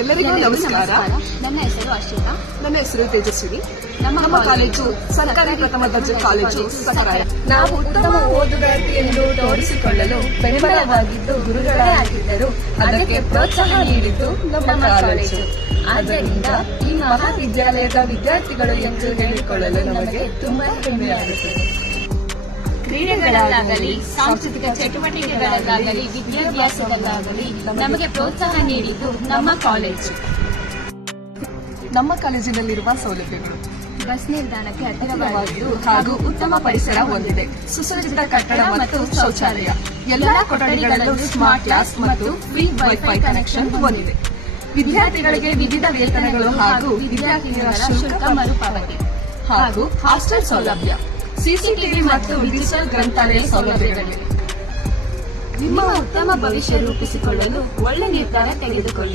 ಎಲ್ಲರಿಗೂ ನಮಸ್ಕಾರ. ನನ್ನ ಹೆಸರು ಅಶ್ವಿತಾ. ನನ್ನ ಹೆಸರು ತೇಜಸ್ವಿನಿ. ನಮ್ಮ ಕಾಲೇಜು ಸರ್ಕಾರಿ ಪ್ರಥಮ ದರ್ಜೆ ಕಾಲೇಜು ಸಕರಾಯ. ನಾವು ಉತ್ತಮ ಓದುಗಾರ್ತಿ ಎಂದು ತೋರಿಸಿಕೊಳ್ಳಲು ಬೆಂಬಲವಾಗಿದ್ದು ಗುರುಗಳೇ ಆಗಿದ್ದರು. ಅದಕ್ಕೆ ಪ್ರೋತ್ಸಾಹ ನೀಡಿದ್ದು ನಮ್ಮ ಕಾಲೇಜು. ಆದ್ದರಿಂದ ಈ ಮಹಾವಿದ್ಯಾಲಯದ ವಿದ್ಯಾರ್ಥಿಗಳು ಎಂದು ಹೇಳಿಕೊಳ್ಳಲು ನಮಗೆ ತುಂಬಾ ಹೆಮ್ಮೆಯಾಗುತ್ತದೆ. ಕ್ರೀಡೆಗಳಲ್ಲಾಗಲಿ, ಸಾಂಸ್ಕೃತಿಕ ಚಟುವಟಿಕೆಗಳಲ್ಲಾಗಲಿ, ವಿದ್ಯಾಭ್ಯಾಸದಲ್ಲಾಗಲಿ ನಮಗೆ ಪ್ರೋತ್ಸಾಹ ನೀಡಿದ್ದು ನಮ್ಮ ಕಾಲೇಜು. ನಮ್ಮ ಕಾಲೇಜಿನಲ್ಲಿರುವ ಸೌಲಭ್ಯಗಳು: ಬಸ್ ನಿಲ್ದಾಣಕ್ಕೆ ಹತ್ತಿರವಾಗಿದ್ದು ಹಾಗೂ ಉತ್ತಮ ಪರಿಸರ ಹೊಂದಿದೆ. ಸುಸಜ್ಜಿತ ಕಟ್ಟಡ ಮತ್ತು ಶೌಚಾಲಯ. ಎಲ್ಲಾ ಕೊಠಡಿಗಳಲ್ಲೂ ಸ್ಮಾರ್ಟ್ ಕ್ಲಾಸ್ ಮತ್ತು ಫ್ರೀ ವೈಫೈ ಕನೆಕ್ಷನ್ ಹೊಂದಿದೆ. ವಿದ್ಯಾರ್ಥಿಗಳಿಗೆ ವಿವಿಧ ವೇತನಗಳು ಹಾಗೂ ವಿದ್ಯಾರ್ಥಿಗಳ ಶುಲ್ಕ ಮರುಪಾವತಿ ಹಾಗೂ ಹಾಸ್ಟೆಲ್ ಸೌಲಭ್ಯ, ಸಿಸಿಟಿವಿ ಮತ್ತು ಡಿಜಿಟಲ್ ಗ್ರಂಥಾಲಯ ಸೌಲಭ್ಯಗಳಿವೆ. ನಿಮ್ಮ ಉತ್ತಮ ಭವಿಷ್ಯ ರೂಪಿಸಿಕೊಳ್ಳಲು ಒಳ್ಳೆ ನಿರ್ಧಾರ ತೆಗೆದುಕೊಳ್ಳಿ.